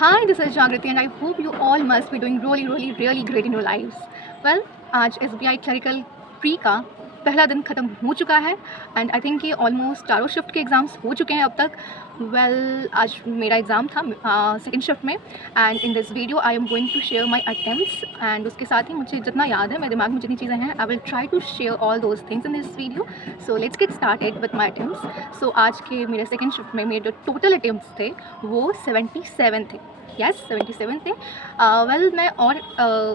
Hi, this is Jagriti, and I hope you all must be doing really great in your lives. Well, आज SBI clerical pre का पहला दिन ख़त्म हो चुका है एंड आई थिंक ये ऑलमोस्ट चारों शिफ्ट के एग्ज़ाम्स हो चुके हैं अब तक. आज मेरा एग्ज़ाम था सेकंड शिफ्ट में and in this video I am going to share my attempts and उसके साथ ही मुझे जितना याद है, मेरे दिमाग में जितनी चीज़ें हैं, I will try to share all those things in this video. So let's get started with my attempts. So आज के मेरे सेकंड शिफ्ट में मेरे जो टोटल अटेम्प्ट्स थे वो 77 थे. यस 77 थे. वेल मैं और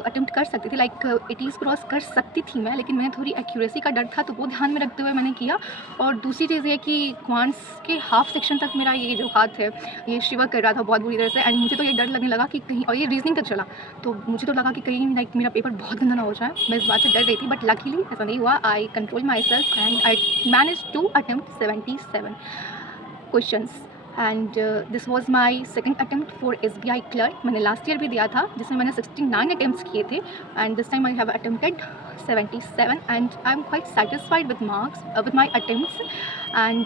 अटेम्प्ट कर सकती थी, लाइक 80s क्रॉस कर सकती थी मैं, लेकिन मैंने थोड़ी एक्यूरेसी का डर था तो वो ध्यान में रखते हुए मैंने किया. और दूसरी चीज़ ये कि क्वांट्स के हाफ सेक्शन तक मेरा ये जो हाथ है ये शिवर कर रहा था बहुत बुरी तरह से एंड मुझे तो ये डर लगने लगा कि कहीं, और ये रीजनिंग तक चला तो मुझे तो लगा कि कहीं लाइक मेरा पेपर बहुत गंदा ना हो जाए. मैं इस बात से डर रही थी, बट लकीली ऐसा नहीं हुआ. I control myself and I manage to attempt 77 questions and this was my second attempt for SBI clerk. मैंने लास्ट ईयर भी दिया था जिसमें मैंने 69 अटैम्प्ट्स किए थे and this time I have attempted 77 and I am quite satisfied with marks with my attempts. And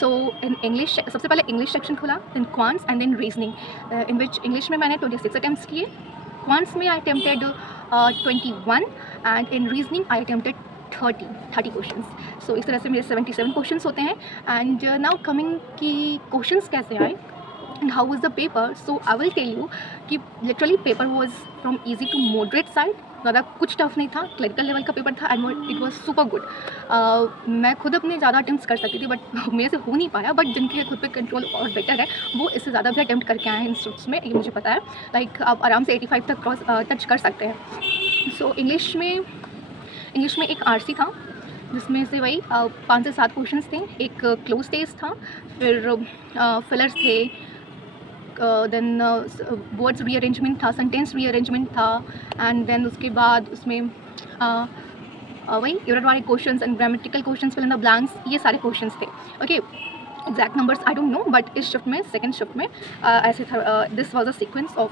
so in English सबसे पहले इंग्लिश सेक्शन खुला, then quants and then reasoning, in which English में मैंने 26 attempts किए, quants में I attempted 21 and in reasoning I attempted 30 questions. So इस तरह से मेरे 77 क्वेश्चंस होते हैं. एंड नाउ कमिंग कि क्वेश्चंस कैसे आए and how was the paper. So I will tell you कि literally paper was from easy to moderate side. ज़्यादा कुछ टफ नहीं था, क्लरिकल लेवल का पेपर था and it was super good. मैं खुद अपने ज़्यादा अटैम्प्ट्स कर सकती थी बट मेरे से हो नहीं पाया. बट जिनके खुद पे कंट्रोल और बेटर है वो इससे ज़्यादा भी अटैम्प्ट करके आए हैं इंस्टीट्यूट्स में, ये मुझे पता है. लाइक आप आराम से 85 तक क्रॉस टच कर सकते हैं. सो इंग्लिश में एक RC था जिसमें से वही 5 से 7 क्वेश्चंस थे. एक क्लोज टेस्ट था, फिर फिलर्स थे, देन वर्ड्स रीअरेंजमेंट था, सेंटेंस रीअरेंजमेंट था एंड देन उसके बाद उसमें वही यूनिट वाले questions and grammatical questions, fill in the blanks, ये सारे क्वेश्चंस थे. Okay, exact numbers I don't know but इस शिफ्ट में सेकंड शिफ्ट में ऐसे था. This was a sequence of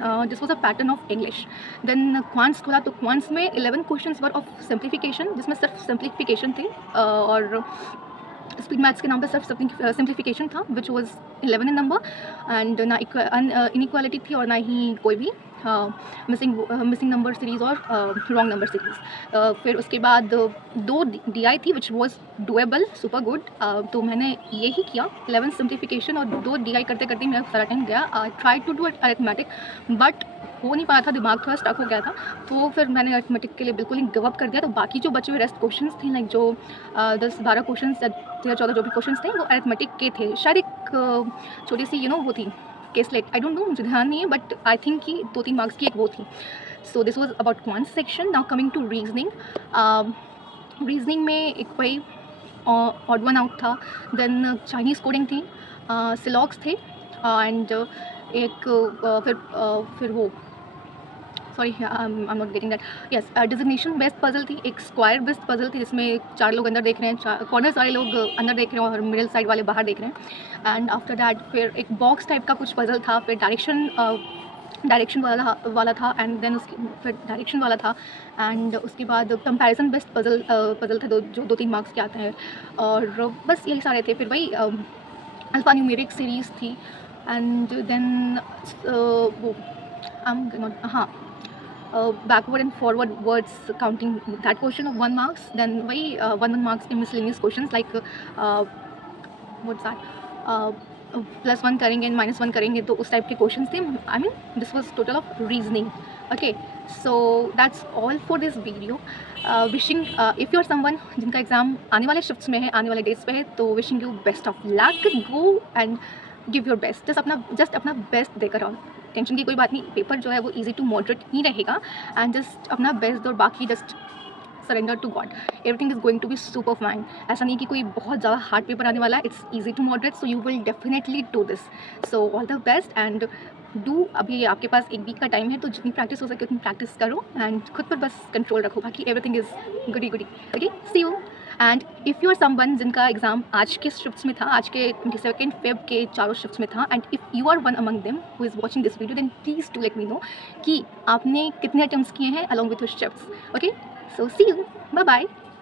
this was a pattern of English. Then quants खोला तो क्वांट्स में 11 क्वेश्चंस वर ऑफ सिंप्लीफिकेशन, जिसमें सिर्फ सिंप्लीफिकेशन थी और स्पीड मैथ्स के नाम पर सिर्फ सिंप्लीफिकेशन था which was 11 in number. And ना इनइक्वालिटी थी और ना ही कोई भी मिसिंग नंबर सीरीज़ और रॉन्ग नंबर सीरीज़. फिर उसके बाद 2 DI थी which was doable, super good. तो मैंने यही किया, 11 सिंप्लीफिकेशन और 2 DI करते करते मेरा सारा टाइम गया. I try to do arithmetic but हो नहीं पाया था, दिमाग थोड़ा स्टक हो गया था. तो फिर मैंने अरिथमेटिक के लिए बिल्कुल ही गिव अप कर दिया. तो बाकी जो बचे हुए रेस्ट क्वेश्चंस थे, लाइक जो 10-12 क्वेश्चन या 13-14 जो भी क्वेश्चंस थे वो अरिथमेटिक के थे. शायद एक छोटी सी वो थी केसलेट, आई डोंट नो, मुझे ध्यान नहीं है बट आई थिंक कि 2-3 मार्क्स की एक वो थी. So this was about quant section. Now coming to reasoning. Reasoning में एक वही ऑड वन आउट था, देन चाइनीज़ कोडिंग थी, सिलॉक्स थे एंड एक फिर वो sorry I am not getting that. Yes, designation based puzzle थी, एक स्क्वायर बेस्ड पजल थी जिसमें 4 लोग अंदर देख रहे हैं, कॉर्नर्स वाले लोग अंदर देख रहे हैं और मिडिल साइड वाले बाहर देख रहे हैं. एंड आफ्टर दैट फिर एक बॉक्स टाइप का कुछ पजल था, फिर डायरेक्शन वाला था एंड देन उसके फिर डायरेक्शन वाला था एंड उसके बाद कंपैरिजन बेस्ड पजल थे जो 2-3 मार्क्स के आते हैं. और बस यही सारे थे. फिर वही अल्फा न्यूमेरिक सीरीज़ थी एंड देन वो हाँ backward and forward words counting, that question of 1 marks. Then वही 1 marks in miscellaneous questions like what's that, +1 करेंगे and -1 करेंगे तो उस टाइप के क्वेश्चंस थे. I mean this was total of reasoning. Okay, so that's all for this video. Wishing if you are someone जिनका exam आने वाले शिफ्ट्स में है, आने वाले डेट्स पे है, तो wishing you best of luck. Go and give your best. just अपना बेस्ट देकर आओ. टेंशन की कोई बात नहीं, पेपर जो है वो इजी टू मॉडरेट ही रहेगा एंड जस्ट अपना बेस्ट दो और बाकी just surrender to God. Everything is going to be super fine. ऐसा नहीं कि कोई बहुत ज़्यादा हार्ड पेपर आने वाला है. It's easy to moderate, so you will definitely do this. So all the best and do. अभी आपके पास 1 वीक का टाइम है तो जितनी प्रैक्टिस हो सके उतनी प्रैक्टिस करो एंड खुद पर बस कंट्रोल रखो, बाकी everything is goody. Okay, see you. And if you are someone जिनका एग्ज़ाम आज के शिफ्ट्स में था, आज के 22 Feb के चारों शिफ्ट्स में था, and if you are one among them who is watching this video, then please to let me know कि आपने कितने अटेम्प्ट्स किए हैं along with your shifts. Okay, so see you, bye bye.